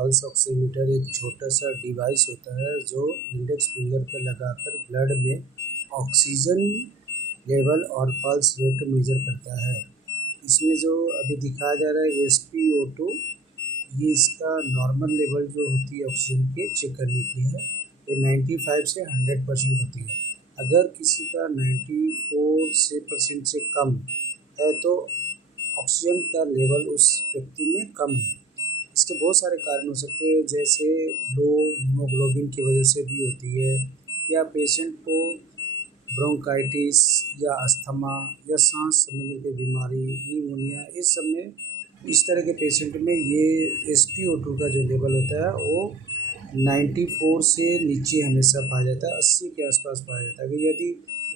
Pulse oximeter एक छोटा सा डिवाइस होता है जो इंडेक्स फिंगर पर लगाकर ब्लड में ऑक्सीजन लेवल और पल्स रेट मेजर करता है। इसमें जो अभी दिखाया जा रहा है SpO2, ये इसका नॉर्मल लेवल जो होती है ऑक्सीजन के चेक करने की है। ये 95 से 100% होती है। अगर किसी का 94% से कम है तो ऑक्सीजन का लेवल उस व्यक्ति में कम है। इसके बहुत सारे कारण हो सकते हैं, जैसे लो हीमोग्लोबिन की वजह से भी होती है, या पेशेंट को ब्रोंकाइटिस या अस्थमा या सांस संबंधी की बीमारी, निमोनिया, इस सब में इस तरह के पेशेंट में ये SpO2 का जो लेवल होता है वो 94 से नीचे हमेशा पाया जाता है, 80 के आसपास पाया जाता है। अगर यदि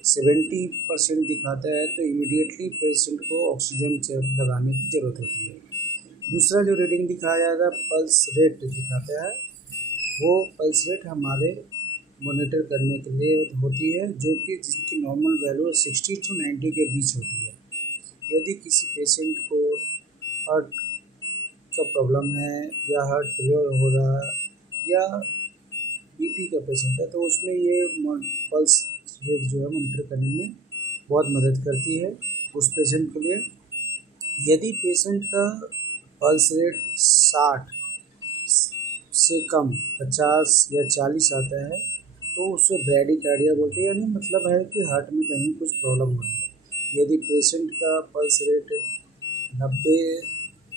70% दिखाता है तो इमीडिएटली पेशेंट को ऑक्सीजन लगाने की ज़रूरत होती है। दूसरा जो रीडिंग दिखाया जाता है पल्स रेट दिखाता है, वो पल्स रेट हमारे मॉनिटर करने के लिए होती है, जो कि जिसकी नॉर्मल वैल्यू 60 to 90 के बीच होती है। यदि किसी पेशेंट को हार्ट का प्रॉब्लम है या हार्ट फेलियर हो रहा है या BP का पेशेंट है तो उसमें ये पल्स रेट जो है मॉनिटर करने में बहुत मदद करती है उस पेशेंट के लिए। यदि पेशेंट का पल्स रेट 60 से कम 50 या 40 आता है तो उसे ब्रैडीकार्डिया बोलते हैं, यानी मतलब है कि हार्ट में कहीं कुछ प्रॉब्लम हो रही है। यदि पेशेंट का पल्स रेट 90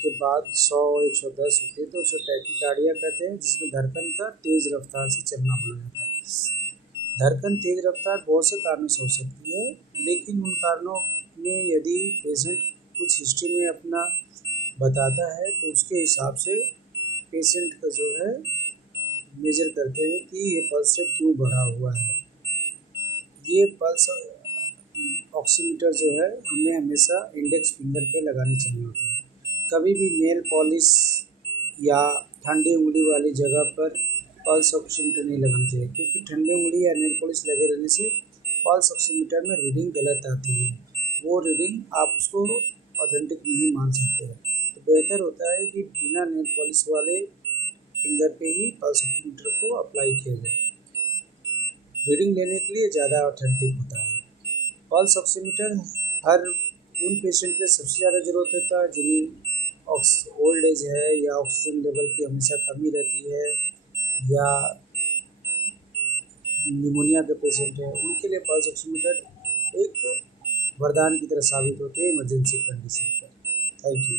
के बाद 100-110 होती है तो उसे टैकीकार्डिया कहते हैं, जिसमें धड़कन का तेज़ रफ्तार से चलना बोला जाता है। धड़कन तेज़ रफ्तार बहुत से कारणों से हो सकती है, लेकिन उन कारणों में यदि पेशेंट कुछ हिस्ट्री में अपना बताता है तो उसके हिसाब से पेशेंट का जो है मेजर करते हैं कि ये पल्स रेट क्यों बढ़ा हुआ है। ये पल्स ऑक्सीमीटर जो है हमें हमेशा इंडेक्स फिंगर पे लगानी चाहिए होती है। कभी भी नेल पॉलिश या ठंडी उंगली वाली जगह पर पल्स ऑक्सीमीटर नहीं लगाना चाहिए, क्योंकि ठंडी उंगली या नेल पॉलिश लगे रहने से पल्स ऑक्सीमीटर में रीडिंग गलत आती है। वो रीडिंग आप उसको ऑथेंटिक नहीं मान सकते हैं। तो बेहतर होता है कि बिना नेल पॉलिश वाले फिंगर पे ही पल्स ऑक्सीमीटर को अप्लाई किया जाए। रीडिंग लेने के लिए ज़्यादा ऑथेंटिक होता है। पल्स ऑक्सीमीटर हर उन पेशेंट पे सबसे ज़्यादा ज़रूरत होता है जिन्हें ओल्ड एज है या ऑक्सीजन लेवल की हमेशा कमी रहती है या निमोनिया के पेशेंट हैं, उनके लिए पल्स ऑक्सीमीटर एक वरदान की तरह साबित होती है इमरजेंसी कंडीशन पर। Thank you.